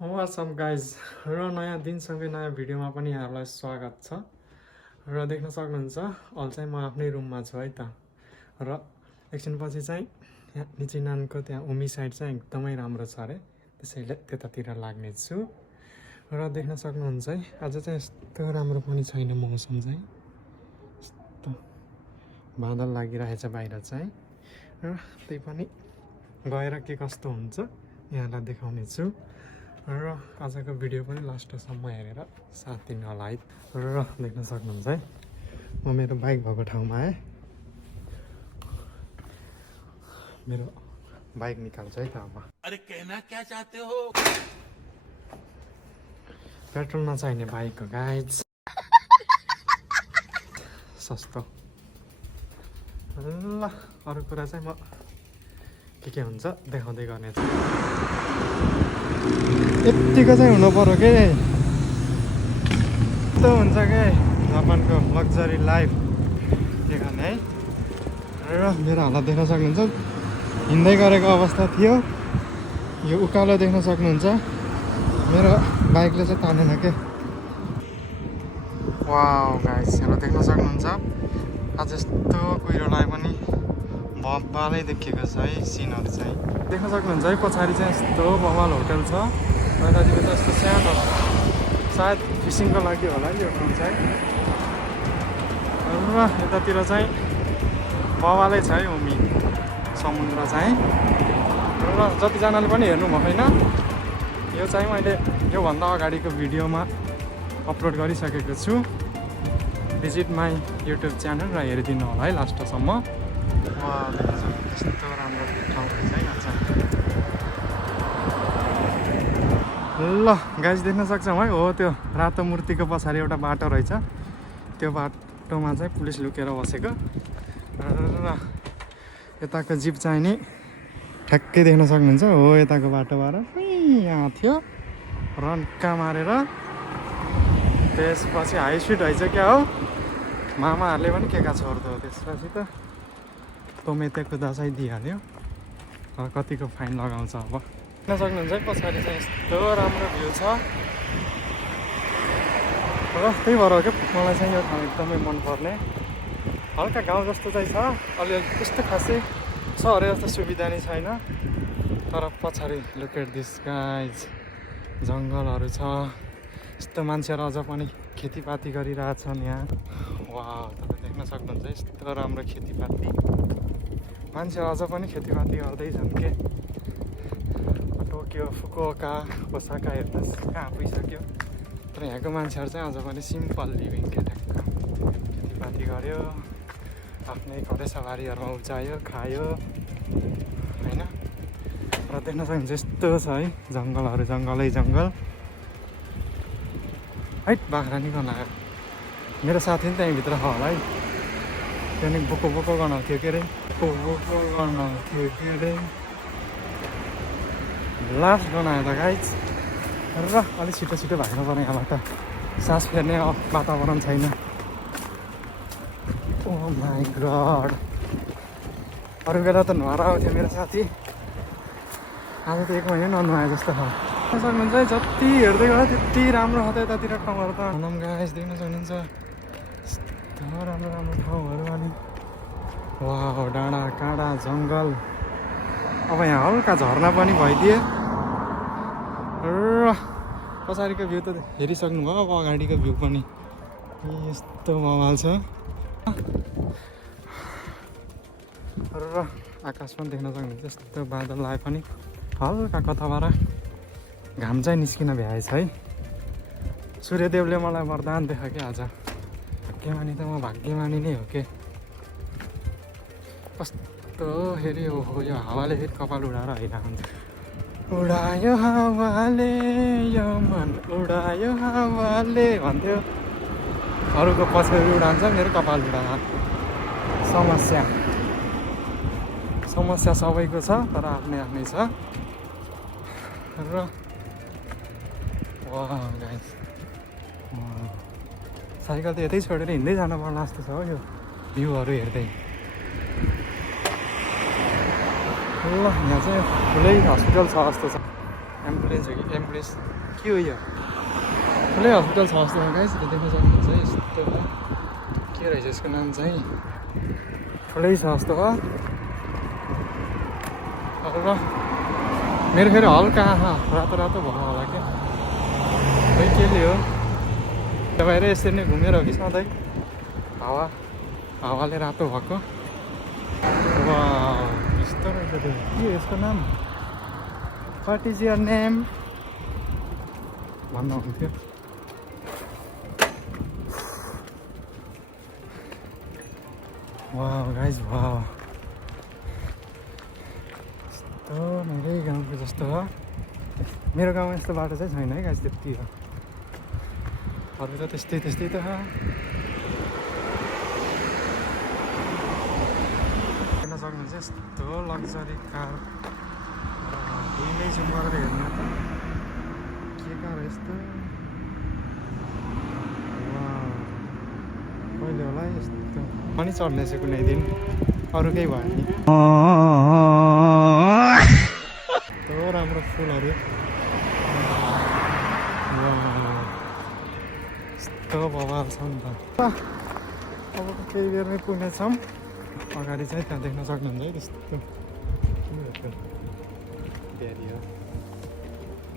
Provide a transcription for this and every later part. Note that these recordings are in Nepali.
वाट्सअप गाइज र नयाँ दिनसँगै नयाँ भिडियोमा पनि यहाँहरूलाई स्वागत छ। र देख्न सक्नुहुन्छ अहिले चाहिँ म आफ्नै रुममा छु है त। र एकछिनपछि चाहिँ यहाँ निची नानको त्यहाँ उमी साइड चाहिँ एकदमै राम्रो छ अरे, त्यसैले त्यतातिर लाग्ने छु। र देख्न सक्नुहुन्छ है आज चाहिँ यस्तो राम्रो पनि छैन, मौसम चाहिँ यस्तो बादल लागिरहेछ बाहिर चाहिँ। र त्यही पनि गएर के कस्तो हुन्छ यहाँलाई देखाउने छु। र आजको भिडियो पनि लास्टसम्म हेरेर साथ दिनु होला है। र देख्न सक्नुहुन्छ है म मेरो बाइक भएको ठाउँमा आएँ। मेरो बाइक निकाल्छु है त अब। अरे कहना क्या चाहते हो? पेट्रोल नचाहिने बाइक हो गाइज, सस्तो। ल अरू कुरा चाहिँ म के हुन्छ देखाउँदै गर्ने छु। यत्तिको चाहिँ हुनु पर्यो के, यस्तो हुन्छ के जापानको लग्जरी लाइफ देखाउने है। र मेरो हालत देख्न सक्नुहुन्छ, हिँड्दै गरेको अवस्था थियो। यो उकालो देख्न सक्नुहुन्छ, मेरो बाइकले चाहिँ तानेन के। वाउ गाइस, यहाँ देख्न सक्नुहुन्छ आज यस्तो कुहिरो लाए पनि बब्बालै देखिएको छ है सिनहरू चाहिँ। देख्न सक्नुहुन्छ है पछाडि चाहिँ यस्तो बवाल होटल छ, यतातिर चाहिँ यस्तो सानो सायद फिसिङको लागि होला यो ठाउँ चाहिँ। र यतातिर चाहिँ बवालै छ है उमी समुद्र चाहिँ। र जतिजनाले पनि हेर्नुभयो होइन, यो चाहिँ मैले योभन्दा अगाडिको भिडियोमा अपलोड गरिसकेको छु। भिजिट माई युट्युब च्यानल र हेरिदिनु होला है लास्टसम्म। यस्तो राम्रो ठाउँ रहेछ है आज। ल गाइस देख्न सक्छौँ है, हो त्यो रातो मूर्तिको पछाडि एउटा बाटो रहेछ, त्यो बाटोमा चाहिँ पुलिस लुकेर बसेको। र यताको जिप चाहिँ नि ठ्याक्कै देख्न सक्नुहुन्छ, हो यताको बाटोबाट यहाँ थियो रन्का मारेर। त्यसपछि हाई स्पिड रहेछ क्या हो, मामाहरूले पनि केका छोड्दो। त्यसपछि त तोमेतेको दसैँ दिइहाल्यो, कतिको फाइन लगाउँछ अब। देख्न सक्नुहुन्छ है पछाडि चाहिँ यस्तो राम्रो भ्यू छ। र त्यही भएर हो क्या मलाई चाहिँ यो ठाउँ एकदमै मनपर्ने। हल्का गाउँ जस्तो चाहिँ छ, अलिअलि त्यस्तो खासै सहर जस्तो सुविधा नै छैन। तर पछाडि लुक एट दिस गाइज, जङ्गलहरू छ, यस्तो मान्छेहरू अझ पनि खेतीपाती गरिरहेछन् यहाँ। वाह, तपाईँ देख्न सक्नुहुन्छ यस्तो राम्रो खेतीपाती, मान्छेहरू अझ पनि खेतीपाती गर्दैछन् के। टोकियो, फुकुओका, ओसाका हेर्नुहोस् कहाँ पुगिसक्यो। तर यहाँको मान्छेहरू चाहिँ अझ पनि सिम्पल लिभिङ के ट्याक्क खेतीपाती गर्यो, आफ्नै घरसवारीहरूमा उब्जायो, खायो होइन। र देख्न सक्नुहुन्छ यस्तो छ है जङ्गलहरू, जङ्गलै जङ्गल। है बाख्रा नि गनायो, मेरो साथी नि त्यहीँभित्र छ होला है। त्यहाँदेखि बोको बोको गनाउँथ्यो के अरे, बोको गनाउँथ्यो के अरे, लास्ट गनायो त गाइज। र अलिक छिटो छिटो भाग्नु पर्यो यहाँबाट, सास फेर्ने वातावरण छैन। ओ माई गड, अरू बेला त नुहाएर आउँथ्यो मेरो साथी, आज त 1 महिना ननुहाए जस्तो छ। सक्नुहुन्छ है जति हेर्दै गयो त्यति राम्रो छ त यतातिर ठाउँहरू त। भनौँ गाइस देख्न सक्नुहुन्छ यस्तो राम्रो राम्रो ठाउँहरू। अनि वाह, डाँडा काँडा जङ्गल। अब यहाँ हल्का झर्ना पनि भइदिए। र पछाडिको भ्यू त हेरिसक्नुभयो, अब अगाडिको भ्यू पनि यस्तो बवाल छ। र आकाश पनि देख्न सक्नुहुन्छ यस्तो बादल आए पनि हल्का कताबाट घाम चाहिँ निस्किन भ्याएछ है। सूर्यदेवले मलाई वरदान देखायो कि आज, भाग्यमानी त म भाग्यमानी नै हो के। कस्तो फेरि हो यो हावाले फेरि कपाल उडाएर आइरहन्छ। उडायो हावाले यो मन उडायो हावाले भन्थ्यो, अरूको पछाडि उडान्छ, मेरो कपाल उडायो। समस्या समस्या सबैको छ, तर आफ्नै आफ्नै छ। र वाह गाइस, साइकल त यतै छोडेर हिँड्दै जानु पर्ला जस्तो छ हो यो भ्यूहरू हेर्दै। ल यहाँ चाहिँ ठुलै हस्पिटल छ जस्तो छ। एम्बुलेन्स हो कि एम्बुलेन्स के हो यो ठुलै हस्पिटल छ जस्तो गाइस देख्न सक्नुहुन्छ है यस्तो के रहेछ यसको नाम चाहिँ ठुलै छ जस्तो हो र मेरो फेरि हल्का आँखा रातो रातो भयो होला क्या खै केले हो त्यो भएर यसरी नै घुमेर हो कि सधैँ हावाले रातो भएको वा यस्तो रहेछ त्यो के यसको नाम वाट इज यर नेम भन्नुहुन्थ्यो वाह गाइज वाह यस्तो मेरै गाउँको जस्तो हो मेरो गाउँमा यस्तो बाटो चाहिँ छैन है गाइज त्यति हो अरू त त्यस्तै त हो हेर्न सक्नुहुन्छ यस्तो लग्जरी कार दुईमै जुम गरेर हेर्नु त के कार यस्तो कहिले होला यस्तो पनि चढ्नेछ कुनै दिन अरू केही भयो नि यस्तो राम्रो फुलहरू यस्तो बवाल छ नि त अब केही बेरमै पुग्नेछौँ अगाडि चाहिँ त्यहाँ देख्न सक्नुहुन्छ है त्यस्तो के हो त्यो बेरियर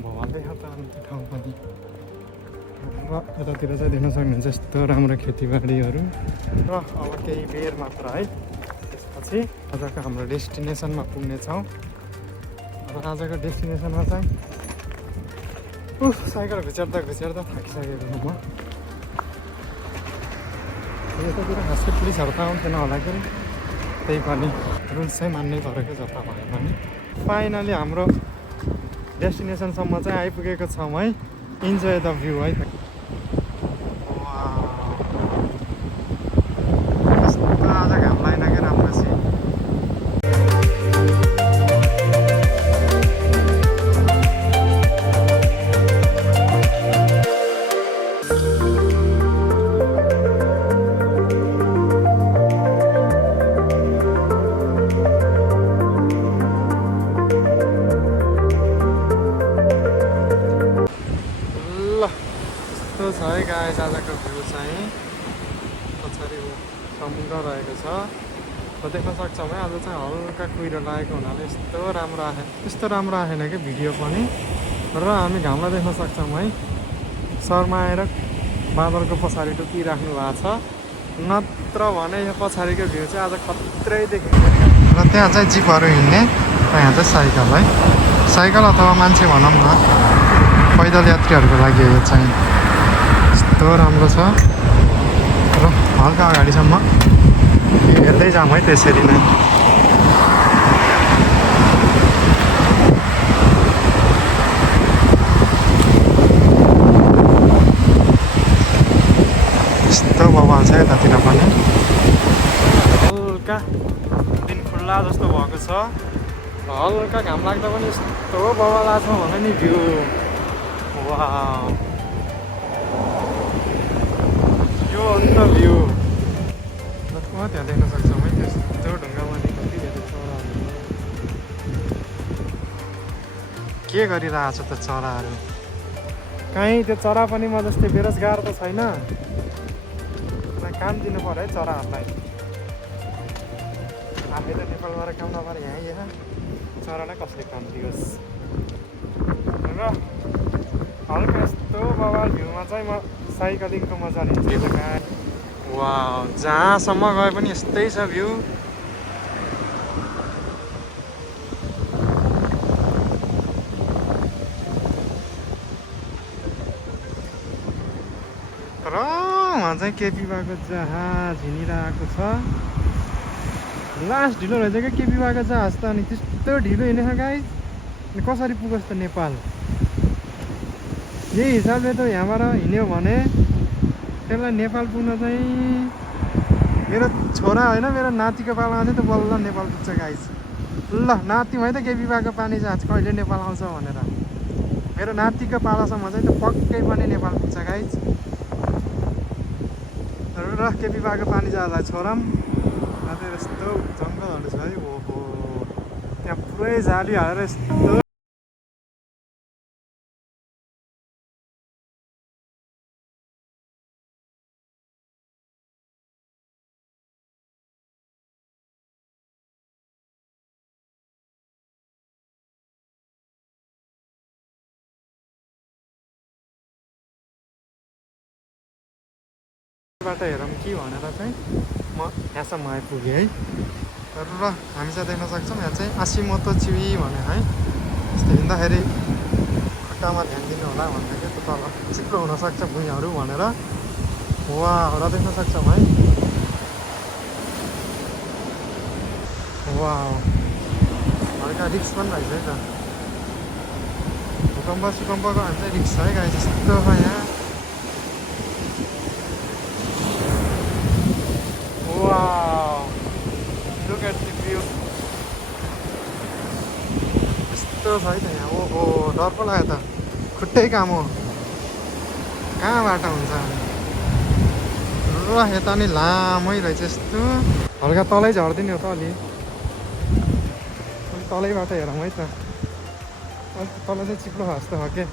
भवालै छ त अन्त ठाउँ पनि र यतातिर चाहिँ देख्न सक्नुहुन्छ यस्तो राम्रो खेतीबारीहरू र अब केही बेर मात्र है त्यसपछि आजको हाम्रो डेस्टिनेसनमा पुग्नेछौँ र आजको डेस्टिनेसनमा चाहिँ साइकल घुचेर्दा थाकिसकेको म यतातिर खासै पुलिसहरू त आउँथेन होला कि त्यही पनि रुल्स चाहिँ मान्नै परेको जता भए पनि फाइनली हाम्रो डेस्टिनेसनसम्म चाहिँ आइपुगेको छौँ है इन्जोय द भ्यू है आज घाम लागेन क्या राम्रोसित छ है गाइस आजको भ्यू चाहिँ पछाडि समुद्र रहेको छ र देख्न सक्छौँ है आज चाहिँ हल्का कुहिरो लागेको हुनाले यस्तो राम्रो आएन कि भिडियो पनि र हामी घामलाई देख्न सक्छौँ है शर्माएर बादलको पछाडि टुकिराख्नु भएको छ नत्र भने यो पछाडिको भ्यू चाहिँ आज खत्रै देखिन्छ र त्यहाँ चाहिँ जिपहरू हिँड्ने र यहाँ चाहिँ साइकल अथवा मान्छे भनौँ न पैदल यात्रीहरूको लागि यो चाहिँ यस्तो राम्रो छ र हल्का अगाडिसम्म हेर्दै जाऊँ है त्यसरी नै यस्तो बवाल छ यतातिर पनि हल्का दिन खुल्ला जस्तो भएको छ हल्का घाम लाग्दा पनि यस्तो बवाल आएको छ भने नि भ्यू वाउ यो अन्त भ्यू त्यहाँ देख्न सक्छौँ है त्यस्तो ढुङ्गामाथि कति धेरै चराहरू के गरिरहेको छ त चराहरू कहीँ त्यो चरा पनि म जस्तै बेरोजगार त छैन काम दिनु पऱ्यो है चराहरूलाई आफै त नेपालबाट काम नभएर यहाँ चरालाई कसले काम दियोस् र हल्का यस्तो बवाल भ्यूमा चाहिँ म साइकलिङको मजा लिन्छु वा जहाँसम्म गए पनि यस्तै छ भ्यू र उहाँ चाहिँ केपीबाको जहाज हिँडिरहेको छ लास्ट ढिलो रहेछ क्या केपीबाको जहाज त अनि त्यस्तो ढिलो हिँडेछ गाइस अनि कसरी पुगोस् त नेपाल यही हिसाबले त यहाँबाट हिँड्यो भने त्यसलाई नेपाल पुग्न चाहिँ मेरो छोरा होइन मेरो नातिको पालामा चाहिँ त बल्ल नेपाल पुग्छ गाइस ल नातिमै त केपीबाको पानी जहाज कहिले नेपाल आउँछ भनेर मेरो नातिको पालासम्म चाहिँ त पक्कै पनि नेपाल पुग्छ गाइस र केपीबाको पानी जहाजलाई छोडौँ यस्तो जङ्गलहरू छ है ओहो त्यहाँ पुरै जाली हालेर यस्तो बाट हेरौँ कि भनेर चाहिँ म यहाँसम्म आइपुगेँ है। र हामी चाहिँ देख्न सक्छौँ यहाँ चाहिँ आसिमोतो चिवी भने है, यस्तो हिँड्दाखेरि खुट्टामा ध्यान दिनु होला भन्दा क्या त्यो तल चिप्लो हुनसक्छ भुइँहरू भनेर। वा र देख्न सक्छौँ है। वा हल्का रिक्स पनि रहेछ है त, भूकम्प सुकम्पको हामी चाहिँ रिक्स छ है गाई जस्तो छ यहाँ। Wow, look at the view. यस्तो छ है त यहाँ। ओहो डर पो लाग्यो त, खुट्टै काम हो, कहाँबाट हुन्छ। र यता नि लामै रहेछ यस्तो, हल्का तलै झर्दिने हो त अलि तलैबाट हेरौँ है त। अलिक तल चाहिँ चिप्लो जस्तो हो के।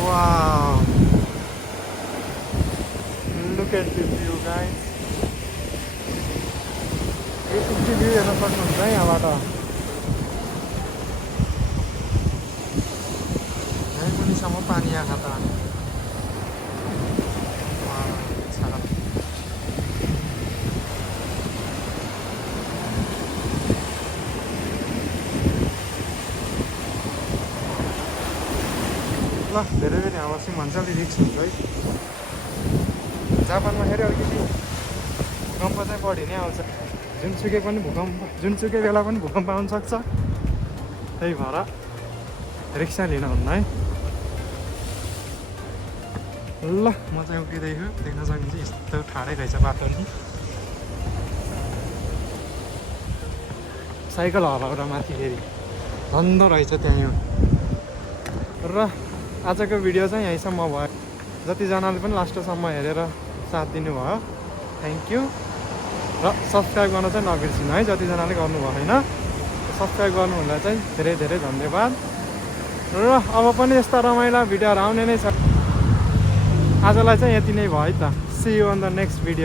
Wow, look at the view guys. यो सिक्टी भ्यू हेर्न सक्नुहुन्छ है यहाँबाट। यहीँ मुनिसम्म पानी आएको त। ल धेरै धेरै हावासिम भन्छ अलिक रिक्स हुन्छ है। जापानमा फेरि अलिकति भूकम्प चाहिँ बढी नै आउँछ, जुनसुकै पनि भूकम्प, जुनसुकै बेला पनि भूकम्प आउन सक्छ। त्यही भएर रिक्सा लिन हुन्न है। ल म चाहिँ उभिँदैछु, देख्न सकिन्छ यस्तो ठाडै रहेछ बाटो नि। साइकल हराएर माथि फेरि धन्दो रहेछ त्यहाँ। र आजको भिडियो चाहिँ यहीँसम्म भयो। जतिजनाले पनि लास्टसम्म हेरेर साथ दिनुभयो थ्याङ्क यू। र सब्सक्राइब गर्न चाहिँ नबिर्सिनु है, जतिजनाले गर्नुभयो होइन। सब्सक्राइब गर्नुहुँदा चाहिँ धेरै धेरै धन्यवाद। र अब पनि यस्ता रमाइला भिडियोहरू आउने नै छ। आजलाई चाहिँ यति नै भयो है त। See you on the next video.